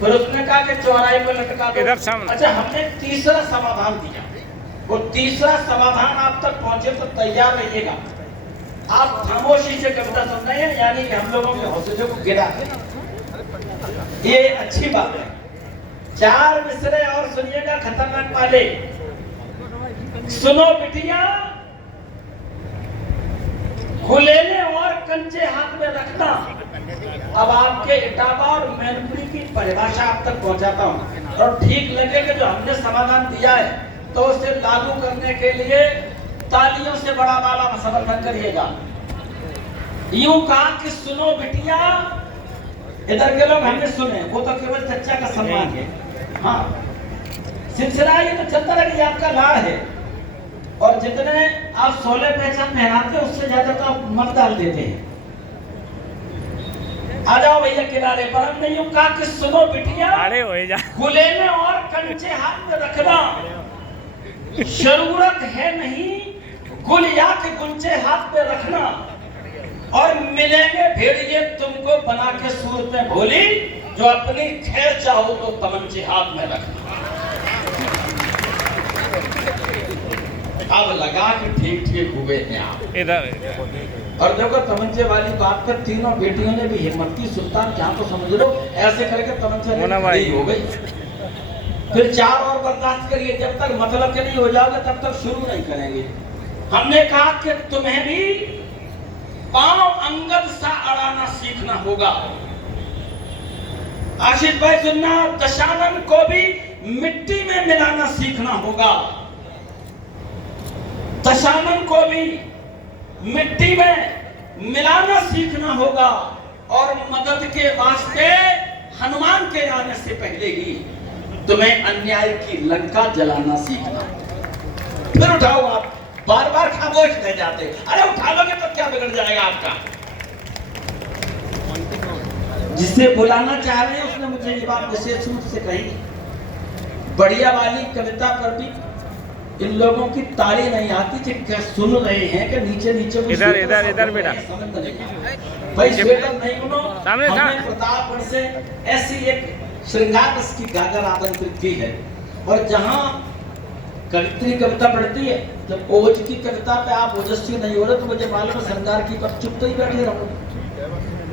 फिर उसने कहा कि चौराहे पर लटका दो। इधर सामने। अच्छा, हमने तीसरा समाधान दिया, वो तीसरा समाधान आप तक पहुंचे तो तैयार रहिएगा। आप खामोशी से कविता सुन रहे हैं, यानी कि हम लोगों के हौसले को गिरा के, ये अच्छी बात है। 4 मिसरे और सुनिएगा खतरनाक वाले। सुनो बिटिया, गुलेले और कंचे हाथ में रखना। अब आपके इटावा और मैनपुरी की परिभाषा आप तक पहुंचाता हूं, और ठीक लगे कि जो हमने समाधान दिया है तो उसे लागू करने के लिए तालियों से बड़ा वाला समर्थन करिएगा। यूं कहा कि सुनो बिटिया, इधर के लोग हमने सुने, वो तो केवल चच्चा का सम्मान है। हाँ, सिलसिला ये तो चलता रहे, ये आपका लाड़ है, और जितने आप 16 पहचान पहनाते हैं उससे ज्यादा तो आप मत डाल देते हैं। आ जाओ भैया किनारे पर। हमने यूं कहा कि सुनो बिटिया, गुलेले और कंचे हाथ में रखना, जरूरत है नहीं गुल या के गुंचे हाथ में रखना, और मिलेंगे भेड़िए तुमको बना के सूरत में भोली, जो अपनी खैर चाहो तो तमंचे हाथ में रखना। अब लगा कि ठीक ठीक हुए हैं आप इधर। और देखो तमंचे वाली बात पर तीनों बेटियों ने भी हिम्मत की। सुल्तान क्या तो समझ लो, ऐसे करके तमंचे हो गई। फिर 4 और बर्दाश्त करिए, जब तक मतलब के नहीं हो जाओगे तब तक शुरू नहीं करेंगे। हमने कहा कि तुम्हें भी पांव अंगद सा अड़ाना सीखना होगा। आशिफ भाई सुनना, दशानन को भी मिट्टी में मिलाना सीखना होगा। दशानन को भी मिट्टी में मिलाना सीखना होगा, और मदद के वास्ते हनुमान के आने से पहले ही तुम्हें अन्याय की लंका जलाना सीखना। फिर उठाओ, आप बार बार खामोश रह जाते। अरे उठा लोगे तो क्या बिगड़ जाएगा आपका। जिसे बुलाना चाह रहे हैं उसने मुझे ये बात विशेष रूप से कही। बढ़िया वाली कविता पर भी इन लोगों की ताली नहीं आती, जो क्या सुन रहे हैं कि नीचे नीचे इधर इधर इधर बेटा भाई स्वेटर नहीं बनो। हमने प्रतापगढ़ से ऐसी एक श्रृंगार रस की गागर आमंत्रित की है, और जहां कवित्री कविता पढ़ती है, जब ओज की कविता पे आप ओजस्वी नहीं हो रहे तो मुझे मालूम है श्रृंगार की पर चुप तो ही बैठे रहो।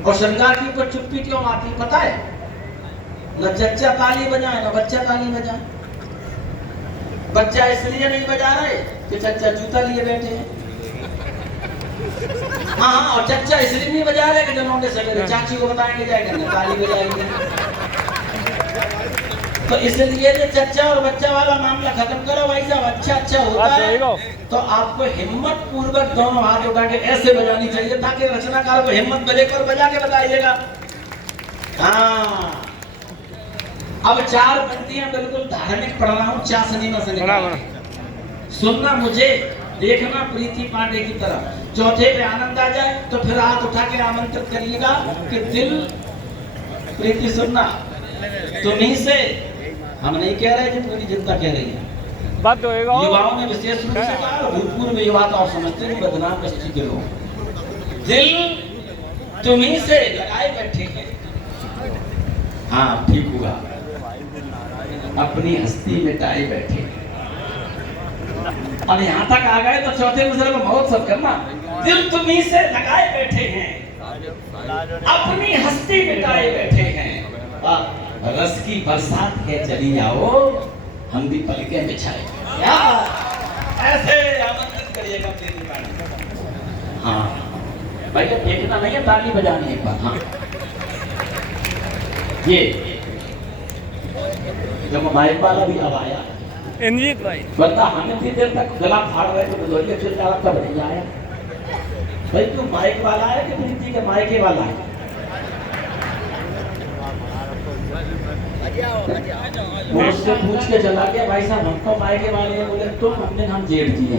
और श्रृंगार की ऊपर चुप्पी क्यों आती पता है? न चच्चा ताली बजाए न बच्चा ताली बजाए। बच्चा इसलिए नहीं बजा रहे कि चच्चा जूता लिए बैठे हैं। हाँ, और चच्चा इसलिए नहीं बजा रहे कि जिन्होंने सवेरे चाची को बताएंगे जाएंगे ताली बजाएंगे। तो इसलिए जो चच्चा और बच्चा वाला मामला खत्म करो भाई साहब। अच्छा होता है तो आपको हिम्मत पूर्वक दोनों हाथ उठा के ऐसे बजानी चाहिए, ताकि रचनाकार को हिम्मत मिले और बजा के बताइएगा। हाँ, अब 4 पंक्तियां बिल्कुल धार्मिक पढ़ रहा हूँ, चासनी में से सुनना मुझे, देखना प्रीति पांडे की तरह। चौथे पे आनंद आ जाए तो फिर हाथ उठा के आमंत्रित करिएगा कि दिल प्रीति सुनना तुम्हीं से। हम नहीं कह रहे जो पूरी जनता कह रही है, बात होएगा। युवाओं ने विशेष रूप से कहा, भूतपूर्व में युवा तो समझते हैं बदनाम बस्ती के लोग। दिल तुम्हीं से लगाए बैठे हैं। हाँ ठीक हुआ, अपनी हस्ती मिटाए बैठे। अब यहाँ तक आ गए तो चौथे मिसरे को महोत्सव करना। दिल तुम्हीं से लगाए बैठे हैं, अपनी हस्ती मिटाए बैठे हैं। रस की बरसात है चली आओ, हम भी पलके बिछाए। ऐसे आमंत्रित करिएगा प्रीति पांडे। हाँ भैया, देखना नहीं है, ताली बजानी एक बार। हाँ, ये जब माइक वाला भी अब आया इंजीत भाई, बता हमें इतनी देर तक गला फाड़ रहे थे, बदौलिया चल जा रहा, तब नहीं आया भाई। तू माइक वाला है कि प्रीति के मायके वाला है? मुझसे पूछ के चला गया भाई साहब, हम तो मायके वाले हैं। बोले तुम, हमने हम जेठ जी हैं।